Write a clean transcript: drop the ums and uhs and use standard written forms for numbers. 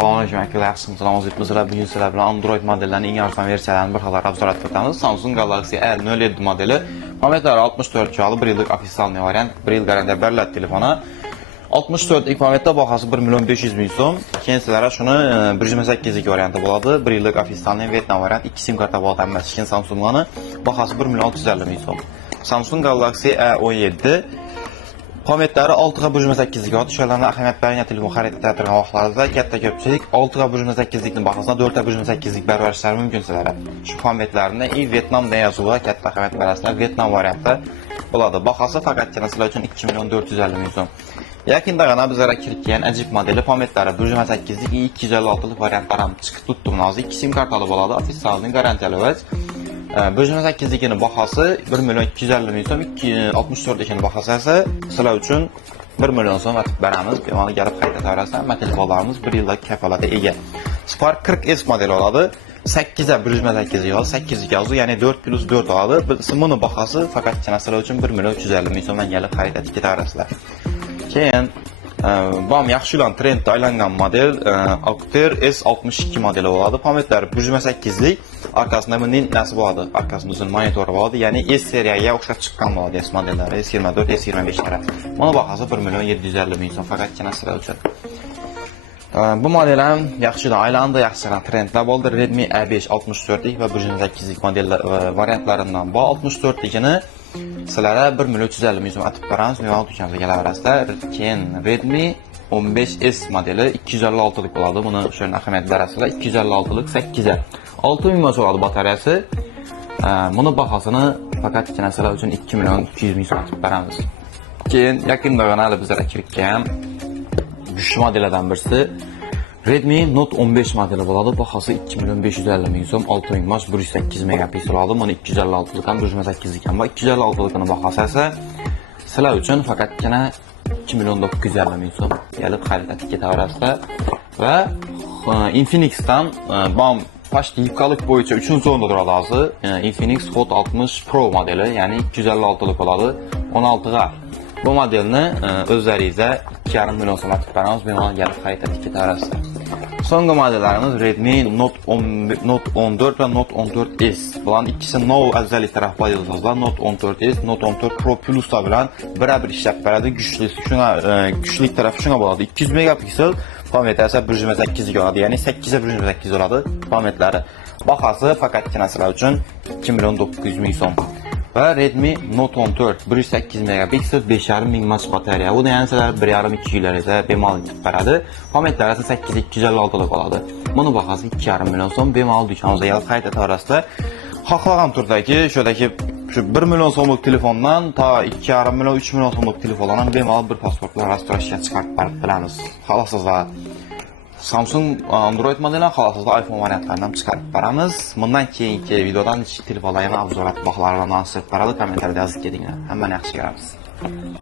Aleyküm əkələ yaxşısınız, bizlər bugün sizlər bilan Android modellərinin ən arzan versiyalarını bir xalar obzor etdiyimiz Samsung Galaxy A07 modeli. Pametləri 64 GB, 1 illik ofitsialni variant, 1 il garantiya bərilət telefona. 64 ilk pametdə baxası 1.500.000 so'm. Keyin sizlərə şunu 128 variantı buladı. 1 illik ofitsialni Vietnam variant, 2 sim karta buladı əməsi üçün Samsung'ların baxası 1.650.000 so'm. Samsung Galaxy A07 pametləri 6.8 GB, düşərlərinə əhəmiyyət bəyan telefon xarid etdirən vaxtlarda katta köpçülük 6.8-liknin baxasına 4.8-lik bərabərçiləri mümkünsələrə. Şu pametlərində Vietnam nə yazılı, katta əhəmiyyət bərasında Vietnam variantda buladı. Baxası fəqət kinəsilə üçün 2.450.000 so'm. Yakin dağına bizlərə kirkiyən əcib modeli pametləri 1.8-lik 256'lık variantlarım çıxıb tutduğunuzda 2 sim kartalı buladı, ofitsialini garantiyalı vəc. 1.8'likinin baxası 1.250.000 so'm, 64'likinin baxası isə sizlər üçün 1 milyon so'm atıb bərəmiz. Deməli gəlib xəritə təvrəsən, telefonlarımız 1 yıllık kəfalata ega. Spark 40S modeli oladı. 8'ə 1.8 yol, 8 yazı, yəni 4 plus 4 oladı. Bunun baxası fəqət sizlər üçün 1.350.000 so'm gəlib xəritə tiketi təvrəsilər. Keyin bam yaxşı olan trenddə aylanğan model Alcatel S62 modeli oladı. Pametləri 1.8'lik, arkasında bunun nəsi oladı? Arkasında uzun monitoru oladı. Yəni S seriyaya oxşar çıxan oladı S modelləri, S24, S25'lərə. Buna baxası 1.750.000 so'm fəqət sizlər üçün. Bu modelin yaxşı da aylandı, yaxşı olan trendlər oldu. Redmi A5 64'lik və 1.8'lik model variantlarından bu 64'likini sizlərə 1.350.000 so'm atıb bərəmiz. Ünvan dükanımıza gələ verəslər. Keyin Redmi 15S modeli 256'lık oladı. Bunu şöyle əhəmiyyət bərəsilə 256'lık 8'ə 6000 mAh oladı batariyası. Bunu baxasını fəqət sizlər üçün 2.200.000 so'm atıb bərəmiz. Keyin yaxın dağına hələ bizlərə kirkən güçlü modellerden birisi Redmi Note 15 modeli buladı. Baxası 2.550.000 so'm, 6000 mAh, 108 megapiksel oladı. Bunu 256'lıkdan 1.8'likən var. 256'lıkının baxası isə sizlər üçün fəqət 2.950.000 so'm gəlib xəritə tiketi arasında. Və Infinix'dan bam başlı yıkalık boyunca 3. sonunda duraladı. Infinix Hot 60 Pro modeli, yəni 256'lık oladı. 16'a bu modelini özlərinizə 2,5 milyon so'm atıb bərəmiz. Benim gəlib xəritə tiketi arasında. Sonqı modellərimiz Redmi Note 14 və Note 14S. Bunların ikisi no əvvəlik tərəf bayıldığınızda Note 14S, Note 14 Pro Plus da bilən birəbir işləb bərədi. Güclük tərəfi şuna buladı. 200 megapiksel, pametləri isə 1.8 oladı. Yəni 8'ə 1.8 oladı pametləri. Baxası fəqət kinəsilər üçün 2.900.000 so'm. Və Redmi Note 14 1.8 megapiksel 5.500 mAh batarya. Bu da yəni sizlər 1.5-2 illərəcə bemal bərədi. Pametləri isə 8.256'lık oladı. Bunu baxası 2,5 milyon so'm bemal dükanımıza gəlib xəritə təvrəsində. Haqlağan turdakı şöydəki 1 milyon so'mluq telefondan ta 2,5 milyon 3 milyon so'mluq telefonlardan bemal bir pasportlar rastorasiya çıxartıb biləmiz. Xalasızlar Samsung Android modelini, xalasızda iPhone variantlarından çıxarıb bərəmiz. Bundan keyinki videodan telefonlarına obzorat baxlarına nasib bərəli kommentarda yazıb gedin. Həmən yaxşı görəmiz.